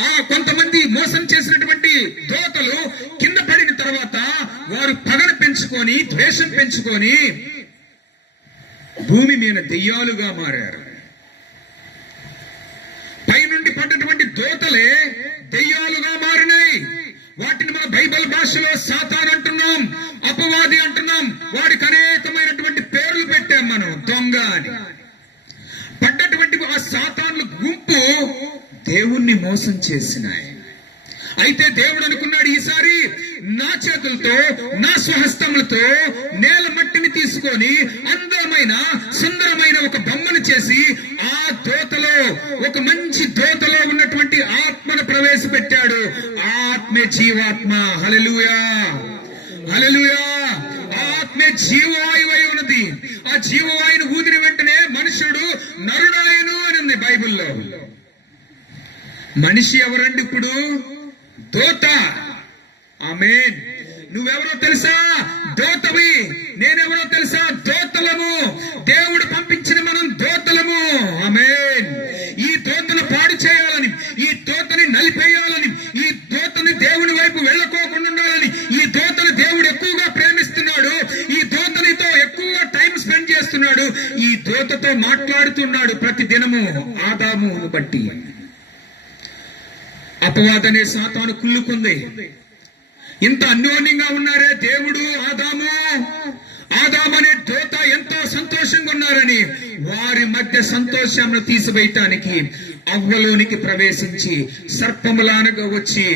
ఆ కొంతమంది మోసం చేసినటువంటి దోతలు కింద పడిన తర్వాత వారు పగన పెంచుకొని ద్వేషం పెంచుకొని భూమి మీద దెయ్యాలుగా మారారు. పైనుండి పడ్డటువంటి దోతలే దెయ్యాలుగా మారినాయి. వాటిని మన బైబిల్ భాషలో సాతాన్ అంటున్నాం అపవాది అంటున్నాం. వాడికి అనేకమైనటువంటి పేర్లు పెట్టాం మనం దొంగ అని. దేవుణ్ణి మోసం చేసినాయి. అయితే దేవుడు అనుకున్నాడు ఈసారి నా చేతులతో నా స్వహస్తములతో నేల మట్టిని తీసుకొని అందమైన సుందరమైన ఒక బొమ్మను చేసి ఆ దోతలో ఒక మంచి దోతలో ఉన్నటువంటి ఆత్మను ప్రవేశపెట్టాడు. ఆత్మే జీవాత్మ. హలలుయా హలలుయా ఆత్మే జీవవాయువై ఉన్నది. ఆ జీవ మనిషి ఎవరండి ఇప్పుడు? దోత. ఆమేన్. నువ్వెవరో తెలుసా? దోతవి. నేనెవరో తెలుసా? దోతలము. దేవుడు పంపించిన మనం దోతలము. ఆమేన్. ఈ దోతను పాడు చేయాలని ఈ దోతని నలిపేయాలని ఈ దోతని దేవుని వైపు వెళ్ళకోకుండా ఉండాలని ఈ దోతను దేవుడు ఎక్కువగా ప్రేమిస్తున్నాడు ఈ దోతనితో ఎక్కువగా టైం స్పెండ్ చేస్తున్నాడు ఈ దోతతో మాట్లాడుతున్నాడు ప్రతి దినము ఆదాము బట్టి. అపవాదనే సాతాను కుళ్ళుకుంది. ఇంత అన్యోన్యంగా ఉన్నారే దేవుడు ఆదాము. ఆదాము అనే దోత ఎంతో సంతోషంగా ఉన్నారని వారి మధ్య సంతోషాన్ని తీసివేయటానికి అవ్వలోనికి ప్రవేశించి సర్పములానగా వచ్చి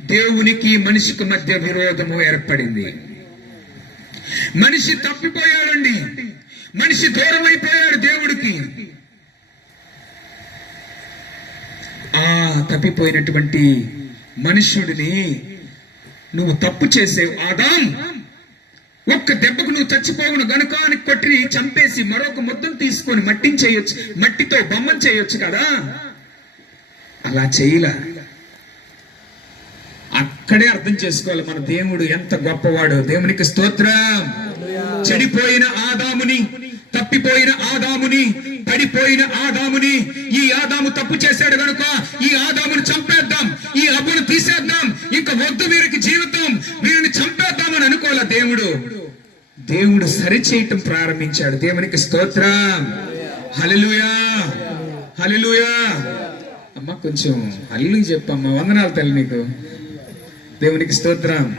దేవునికి మనిషికి మధ్య విరోధము ఏర్పడింది. మనిషి తప్పిపోయాడండి. మనిషి దూరం అయిపోయాడు దేవుడికి. ఆ తప్పిపోయినటువంటి మనుష్యుడిని నువ్వు తప్పు చేసేవు. ఆదాం ఒక్క దెబ్బకు నువ్వు చచ్చిపోవును గనుక అని కొట్టి చంపేసి మరొక ముద్దను తీసుకొని మట్టిని చేయొచ్చు మట్టితో బొమ్మను చేయొచ్చు కదా? అలా చేయలా. అక్కడే అర్థం చేసుకోవాలి మన దేవుడు ఎంత గొప్పవాడు. దేవునికి స్తోత్రం. చెడిపోయిన ఆదాముని తప్పిపోయిన ఆదాముని పడిపోయిన ఆదాముని ఈ ఆదాము తప్పు చేశాడు కనుక ఈ ఆదాముని చంపేద్దాం ఈ అబ్బును తీసేద్దాం ఇంకా వద్దు వీరికి జీవితం వీరిని చంపేద్దామని అనుకోలే దేవుడు? దేవుడు సరిచేయటం ప్రారంభించాడు. దేవునికి స్తోత్రం. హలలుయా హలలుయా అమ్మ కొంచెం హల్లు చెప్పమ్మా వందనాలు తల్లి నీకు. దేవునికి స్తోత్రం.